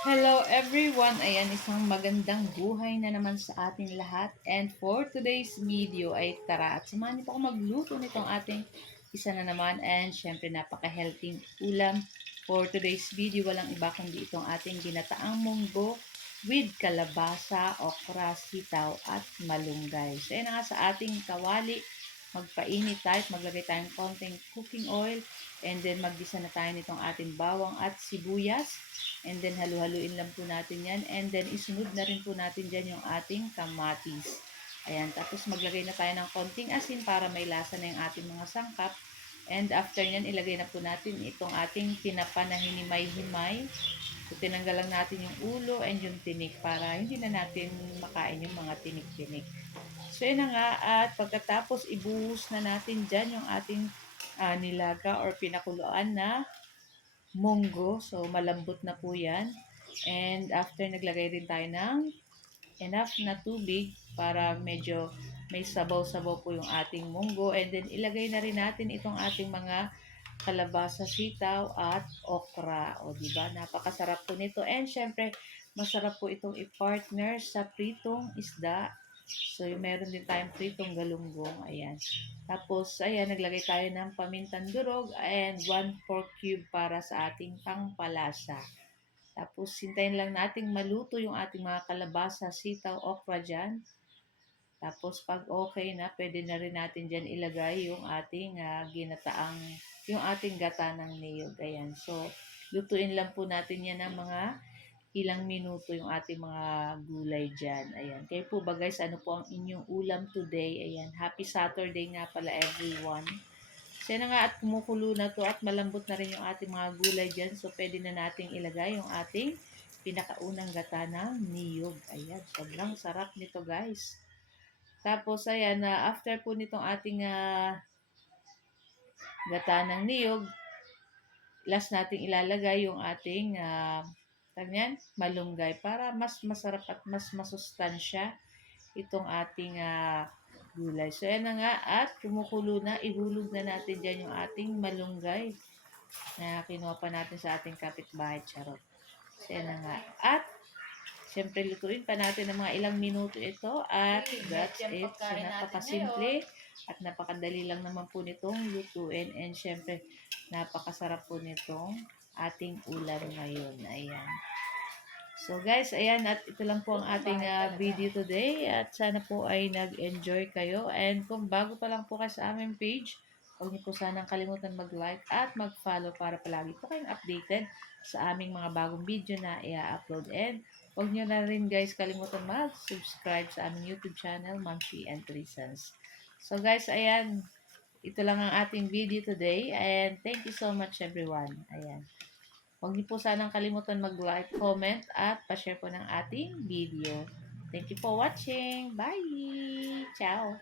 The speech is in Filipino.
Hello everyone! Ayan, isang magandang buhay na naman sa ating lahat. And for today's video ay tara at samahan niyo po ako magluto nitong ating isa na naman and syempre napaka-healthy ulam. For today's video, walang iba kundi itong ating ginataang munggo with kalabasa, okra, sitaw at malunggay. So ayan na nga sa ating kawali, magpainit tayo at maglagay tayong konting cooking oil and then maggisa na tayo nitong ating bawang at sibuyas. And then halu-haluin lang po natin yan. And then isunod na rin po natin dyan yung ating kamatis. Ayan, tapos maglagay na tayo ng konting asin para may lasa na yung ating mga sangkap. And after nyan, ilagay na po natin itong ating tinapa na hinimay-himay. So, tinanggal lang natin yung ulo and yung tinik para hindi na natin makain yung mga tinik-tinik. So, yun na nga. At pagkatapos, ibuhos na natin dyan yung ating nilaga or pinakuluan na munggo. So, malambot na po yan. And after, naglagay din tayo ng enough na tubig para medyo may sabaw-sabaw po yung ating munggo. And then, ilagay na rin natin itong ating mga kalabasa, sitaw, at okra. O, diba? Napakasarap po nito. And, syempre, masarap po itong i-partner sa pritong isda. So, meron din tayong pritong galunggong. Ayan. Tapos, ayan, naglagay tayo ng pamintang durog and 1/4 cube para sa ating pangpalasa. Tapos, hintayin lang nating maluto yung ating mga kalabasa, sitaw, okra dyan. Tapos, pag okay na, pwede na rin natin dyan ilagay yung ating yung ating gata ng niyog. Ayan. So, lutuin lang po natin yan ng mga ilang minuto yung ating mga gulay dyan. Ayan. Kayo po ba guys, ano po ang inyong ulam today? Ayan. Happy Saturday nga pala everyone. So na nga at kumukulo na to at malambot na rin yung ating mga gulay dyan. So pwede na nating ilagay yung ating pinakaunang gata ng niyog. Ayan. Sobrang sarap nito guys. Tapos ayan na after po nitong ating gata ng niyog, last nating ilalagay yung ating malunggay para mas masarap at mas masustansya itong ating gulay. So, yan na nga at kumukulo na, ihulog na natin dyan yung ating malunggay na kinuha pa natin sa ating kapitbahay. Charot. So, yan na nga. At, syempre, lutuin pa natin ng mga ilang minuto ito at that's it. So, napakasimple at napakadali lang naman po nitong lutuin and syempre, napakasarap po nitong ating ulam ngayon. Ayan. So guys, ayan at ito lang po ang ating video today at sana po ay nag-enjoy kayo and kung bago pa lang po kayo sa aming page, huwag niyo po sanang kalimutan mag-like at mag-follow para palagi po kayong updated sa aming mga bagong video na i-upload and huwag niyo na rin guys kalimutan mag-subscribe sa aming YouTube channel, Mamshi and Trisans. So guys, ayan, ito lang ang ating video today and thank you so much everyone. Ayan. Huwag niyo po sanang kalimutan mag-like, comment, at pa-share po ng ating video. Thank you for watching. Bye! Ciao!